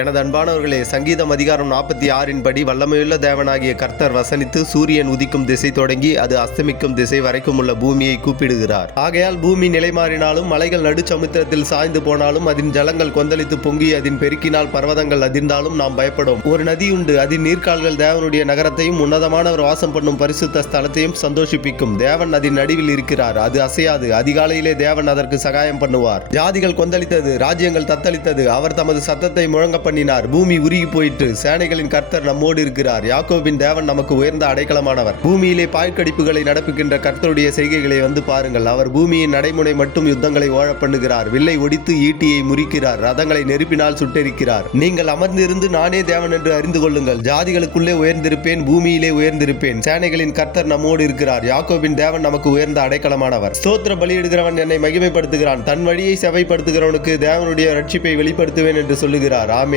எனது அன்பானவர்களே, சங்கீதம் அதிகாரம் 46 படி வல்லமையுள்ள தேவனாகிய கர்த்தர் வசனித்து சூரியன் உதிக்கும் திசை தொடங்கி அது அஸ்தமிக்கும் திசை வரைக்கும் உள்ள பூமியை கூப்பிடுகிறார். ஆகையால் பூமி நிலைமாறினாலும் மலைகள் நடுச்சமுத்திரத்தில் சாய்ந்து போனாலும் அதன் ஜலங்கள் கொந்தளித்து பொங்கி அதன் பெருக்கினால் பர்வதங்கள் அதிர்ந்தாலும் நாம் பயப்படும். ஒரு நதி உண்டு, அதன் நீர்க்கால்கள் தேவனுடைய நகரத்தையும் உன்னதமானவர் வாசம் பண்ணும் பரிசுத்த ஸ்தலத்தையும் சந்தோஷிப்பிக்கும். தேவன் அதன் நடுவில் இருக்கிறார், அது அசையாது. அதிகாலையிலே தேவன் அதற்கு சகாயம் பண்ணுவார். ஜாதிகள் கொந்தளித்தது, ராஜ்யங்கள் தத்தளித்தது. அவர் தமது சத்தத்தை முழங்க பண்ணினார். பூமி உருகி போயிற்று. சேனைகளின் கர்த்தர் நம்மோடு இருக்கிறார். யாக்கோபின் தேவன் நமக்கு உயர்ந்த அடைக்கலமானவர். பூமியிலே பாய்க்கடிப்புகளை நடப்புகின்ற கர்த்தருடைய செய்கைகளை வந்து பாருங்கள். அவர் பூமியின் நடைமுனை மட்டும் யுத்தங்களை ஓழ பண்ணுகிறார். வில்லை ஒடித்து ஈட்டியை முறிக்கிறார். ரதங்களை நெருப்பினால் சுட்டெரிக்கிறார். நீங்கள் அமர்ந்திருந்து நானே தேவன் என்று அறிந்து கொள்ளுங்கள். ஜாதிகளுக்குள்ளே உயர்ந்திருப்பேன், பூமியிலே உயர்ந்திருப்பேன். சேனைகளின் கர்த்தர் நம்மோடு இருக்கிறார். யாக்கோபின் தேவன் நமக்கு உயர்ந்த அடைக்கலமானவர். ஸ்தோத்திர பலியிடுகிறவன் என்னை மகிமைப்படுத்துகிறான். தன் வழியை செவைப்படுத்துகிறவனுக்கு தேவனுடைய ரட்சிப்பை வெளிப்படுத்துவேன் என்று சொல்லுகிறார். ஆமென்.